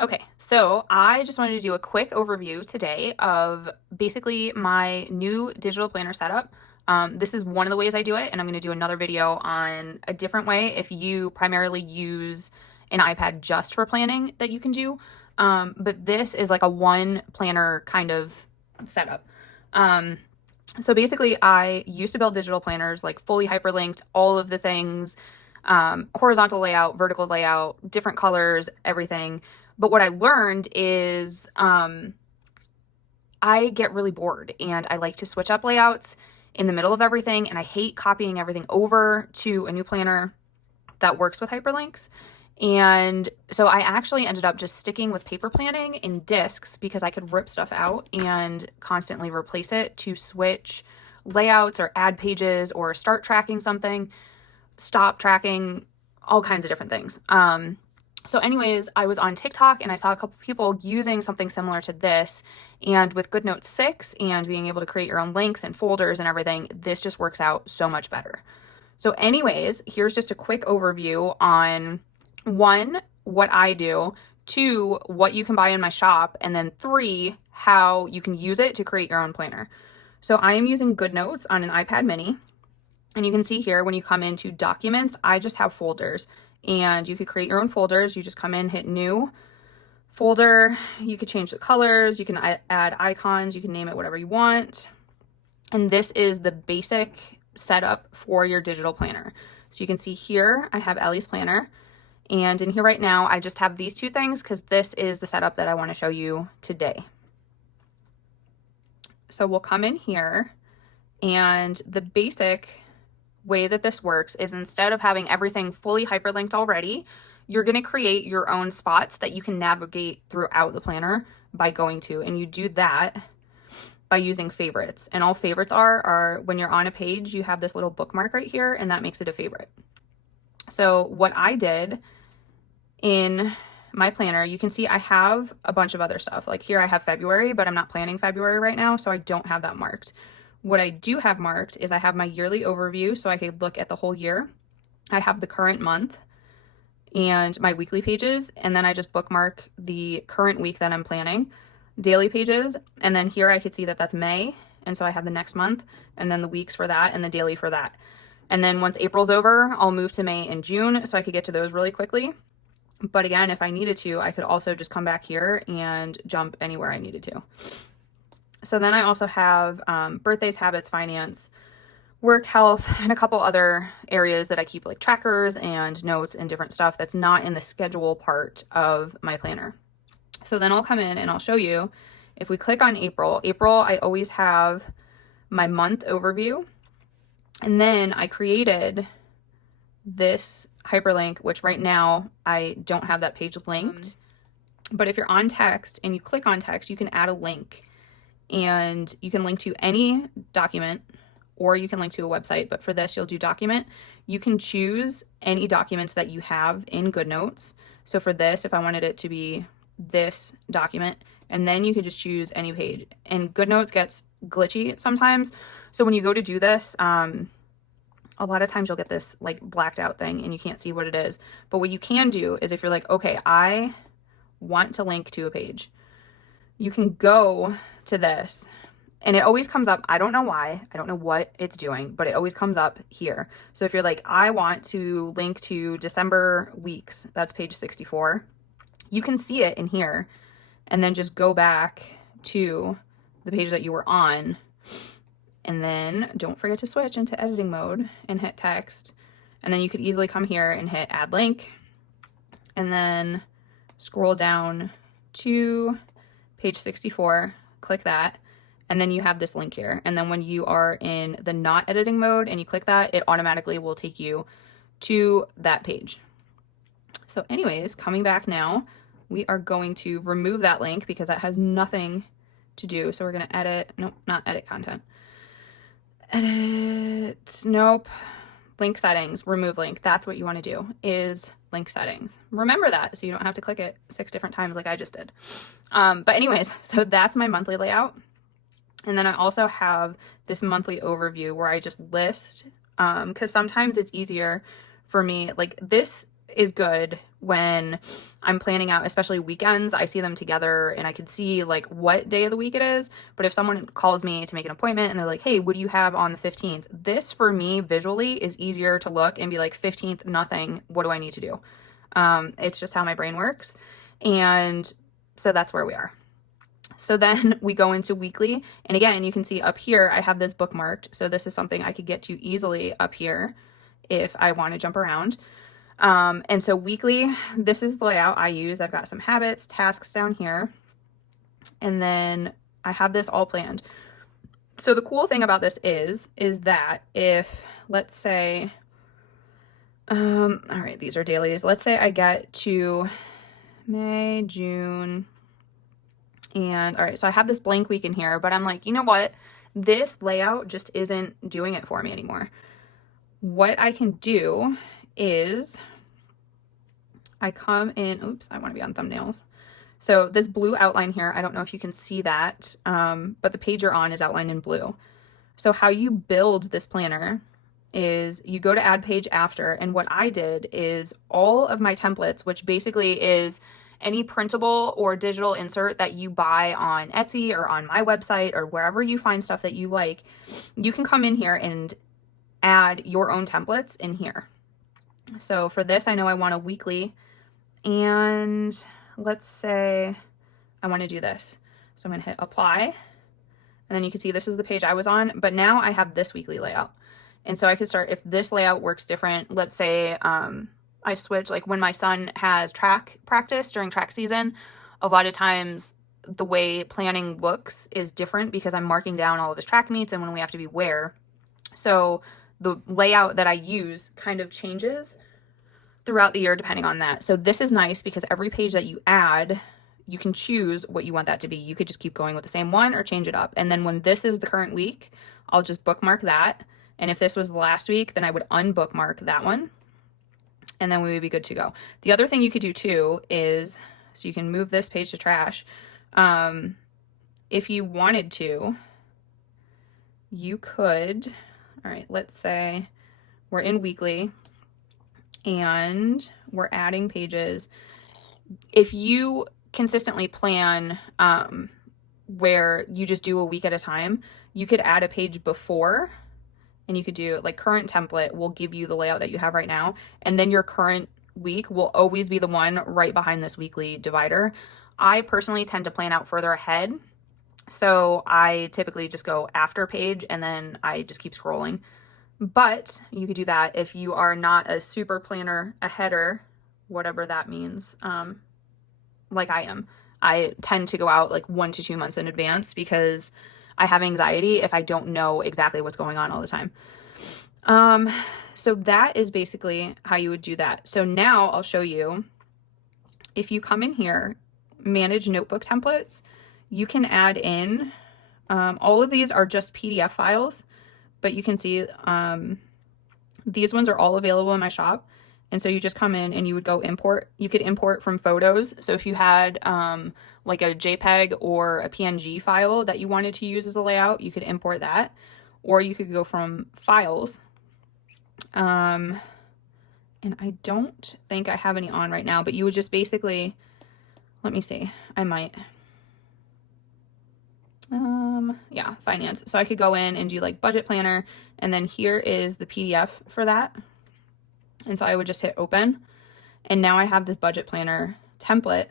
Okay, so I just wanted to do a quick overview today of basically my new digital planner setup. This is one of the ways I do it, and I'm going to do another video on a different way if you primarily use an iPad just for planning that you can do. But this is like a one planner kind of setup. Um, so basically, I used to build digital planners, like fully hyperlinked, all of the things, horizontal layout, vertical layout, different colors, everything. But what I learned is I get really bored and I like to switch up layouts in the middle of everything. And I hate copying everything over to a new planner that works with hyperlinks. And so I actually ended up just sticking with paper planning in discs because I could rip stuff out and constantly replace it to switch layouts or add pages or start tracking something, stop tracking, all kinds of different things. So anyways, I was on TikTok and I saw a couple people using something similar to this. And with GoodNotes 6 and being able to create your own links and folders and everything, this just works out so much better. So anyways, here's just a quick overview on one, what I do, two, what you can buy in my shop, and then three, how you can use it to create your own planner. So I am using GoodNotes on an iPad mini. And you can see here when you come into documents, I just have folders and you could create your own folders. You just come in, hit new folder. You could change the colors. You can add icons. You can name it whatever you want. And this is the basic setup for your digital planner. So you can see here, I have Ellie's planner. And in here right now, I just have these two things because this is the setup that I want to show you today. So we'll come in here and the basic way that this works is instead of having everything fully hyperlinked already, you're going to create your own spots that you can navigate throughout the planner by going to, and you do that by using favorites. And all favorites are when you're on a page, you have this little bookmark right here, and that makes it a favorite. So what I did in my planner, you can see I have a bunch of other stuff. Like here I have February, but I'm not planning February right now, so I don't have that marked. What I do have marked is I have my yearly overview so I could look at the whole year. I have the current month and my weekly pages, and then I just bookmark the current week that I'm planning, daily pages, and then here I could see that that's May, and so I have the next month, and then the weeks for that, and the daily for that. And then once April's over, I'll move to May and June so I could get to those really quickly. But again, if I needed to, I could also just come back here and jump anywhere I needed to. So then I also have birthdays, habits, finance, work, health, and a couple other areas that I keep like trackers and notes and different stuff that's not in the schedule part of my planner. So then I'll come in and I'll show you, if we click on April, I always have my month overview. And then I created this hyperlink, which right now I don't have that page linked. But if you're on text and you click on text, you can add a link. And you can link to any document or you can link to a website. But for this, you'll do document. You can choose any documents that you have in GoodNotes. So for this, if I wanted it to be this document, and then you could just choose any page. And GoodNotes gets glitchy sometimes. So when you go to do this, a lot of times you'll get this like blacked out thing and you can't see what it is. But what you can do is if you're like, okay, I want to link to a page, you can go to this and it always comes up. I don't know why, I don't know what it's doing, but it always comes up here. So if you're like, I want to link to December weeks, that's page 64, you can see it in here and then just go back to the page that you were on. And then don't forget to switch into editing mode and hit text. And then you could easily come here and hit add link and then scroll down to page 64, click that, and then you have this link here. And then when you are in the not editing mode and you click that, it automatically will take you to that page. So anyways, coming back now, we are going to remove that link because that has nothing to do. So we're going to edit, nope, not edit content. Edit, nope. Link settings, remove link. That's what you want to do, is link settings. Remember that so you don't have to click it 6 different times like I just did. But anyways, so that's my monthly layout. And then I also have this monthly overview where I just list, because sometimes it's easier for me. Like this is good when I'm planning out, especially weekends. I see them together and I can see like what day of the week it is. But if someone calls me to make an appointment and they're like, hey, what do you have on the 15th? This for me visually is easier to look and be like, 15th, nothing. What do I need to do? It's just how my brain works. And so that's where we are. So then we go into weekly. And again, you can see up here, I have this bookmarked. So this is something I could get to easily up here if I want to jump around. And so weekly, this is the layout I use. I've got some habits, tasks down here, and then I have this all planned. So the cool thing about this is that if, let's say, all right, these are dailies. Let's say I get to May, June, and all right, so I have this blank week in here, but I'm like, you know what? This layout just isn't doing it for me anymore. What I can do is I come in, oops, I want to be on thumbnails. So this blue outline here, I don't know if you can see that, but the page you're on is outlined in blue. So how you build this planner is you go to add page after, and what I did is all of my templates, which basically is any printable or digital insert that you buy on Etsy or on my website or wherever you find stuff that you like, you can come in here and add your own templates in here. So for this, I know I want a weekly, and let's say I want to do this. So I'm going to hit apply, and then you can see this is the page I was on, but now I have this weekly layout. And so I could start, if this layout works different, let's say I switch, like when my son has track practice during track season, a lot of times the way planning looks is different because I'm marking down all of his track meets and when we have to be where. So the layout that I use kind of changes throughout the year depending on that. So this is nice because every page that you add, you can choose what you want that to be. You could just keep going with the same one or change it up. And then when this is the current week, I'll just bookmark that. And if this was the last week, then I would unbookmark that one. And then we would be good to go. The other thing you could do too is, so you can move this page to trash. If you wanted to, you could, all right, let's say we're in weekly and we're adding pages. If you consistently plan where you just do a week at a time, you could add a page before, and you could do like current template will give you the layout that you have right now, and then your current week will always be the one right behind this weekly divider. I personally tend to plan out further ahead, so I typically just go after page and then I just keep scrolling. But you could do that if you are not a super planner aheader, whatever that means, like I am. I tend to go out like 1 to 2 months in advance because I have anxiety if I don't know exactly what's going on all the time. So that is basically how you would do that. So now I'll show you, if you come in here, manage notebook templates, you can add in, all of these are just PDF files, but you can see these ones are all available in my shop. And so you just come in and you would go import. You could import from photos. So if you had like a JPEG or a PNG file that you wanted to use as a layout, you could import that. Or you could go from files. And I don't think I have any on right now, but you would just basically, let me see, I might. Yeah, finance. So I could go in and do like budget planner, and then here is the PDF for that. And so I would just hit open, and now I have this budget planner template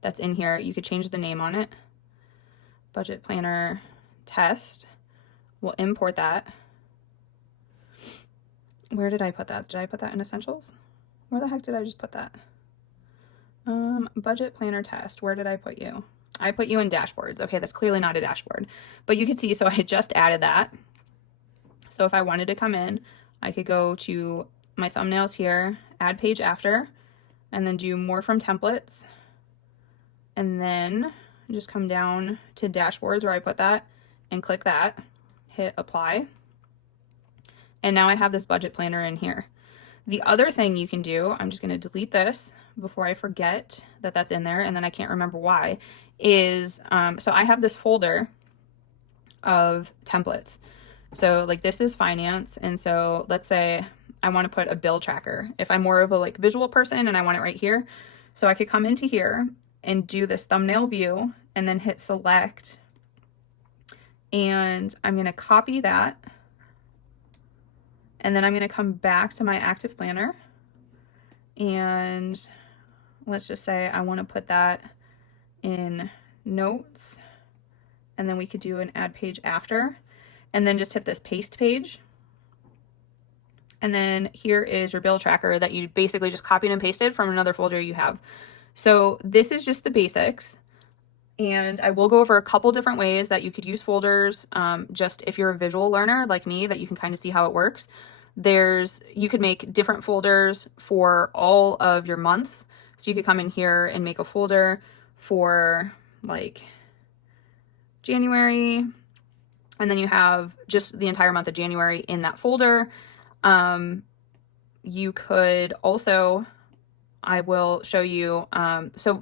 that's in here. You could change the name on it. Budget planner test. We'll import that. Where did I put that? Did I put that in essentials? Where the heck did I just put that? Budget planner test. Where did I put you? I put you in dashboards. Okay, that's clearly not a dashboard, but you can see, so I just added that. So if I wanted to come in, I could go to my thumbnails here, add page after, and then do more from templates. And then just come down to dashboards where I put that and click that, hit apply. And now I have this budget planner in here. The other thing you can do, I'm just going to delete this before I forget that that's in there, and then I can't remember why, is, so I have this folder of templates. So like this is finance, and so let's say I want to put a bill tracker. If I'm more of a like visual person and I want it right here, so I could come into here and do this thumbnail view and then hit select, and I'm going to copy that, and then I'm going to come back to my active planner, and let's just say I want to put that in notes, and then we could do an add page after, and then just hit this paste page. And then here is your bill tracker that you basically just copied and pasted from another folder you have. So this is just the basics. And I will go over a couple different ways that you could use folders, just if you're a visual learner like me, that you can kind of see how it works. You could make different folders for all of your months. So you could come in here and make a folder for like January, and then you have just the entire month of January in that folder. You could also, I will show you, so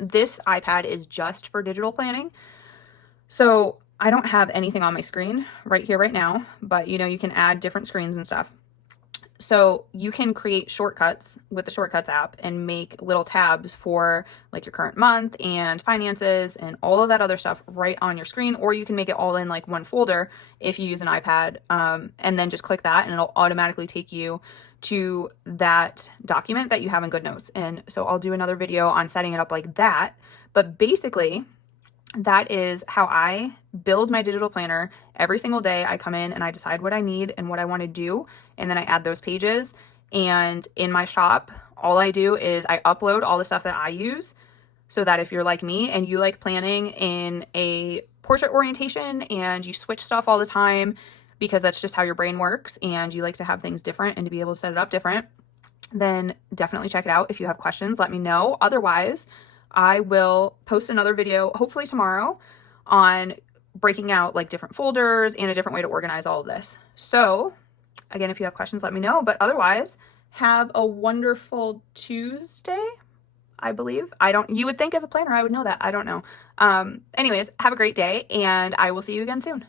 this iPad is just for digital planning. So I don't have anything on my screen right here, right now, but you know, you can add different screens and stuff. So you can create shortcuts with the Shortcuts app and make little tabs for like your current month and finances and all of that other stuff right on your screen, or you can make it all in like one folder if you use an iPad, and then just click that and it'll automatically take you to that document that you have in GoodNotes. And so I'll do another video on setting it up like that, but basically that is how I build my digital planner. Every single day I come in and I decide what I need and what I want to do, and then I add those pages. And in my shop, all I do is I upload all the stuff that I use, so that if you're like me and you like planning in a portrait orientation and you switch stuff all the time because that's just how your brain works and you like to have things different and to be able to set it up different, then definitely check it out. If you have questions, let me know. Otherwise, I will post another video, hopefully tomorrow, on breaking out like different folders and a different way to organize all of this. So again, if you have questions, let me know. But otherwise, have a wonderful Tuesday, I believe. You would think as a planner, I would know that. I don't know. Anyways, have a great day, and I will see you again soon.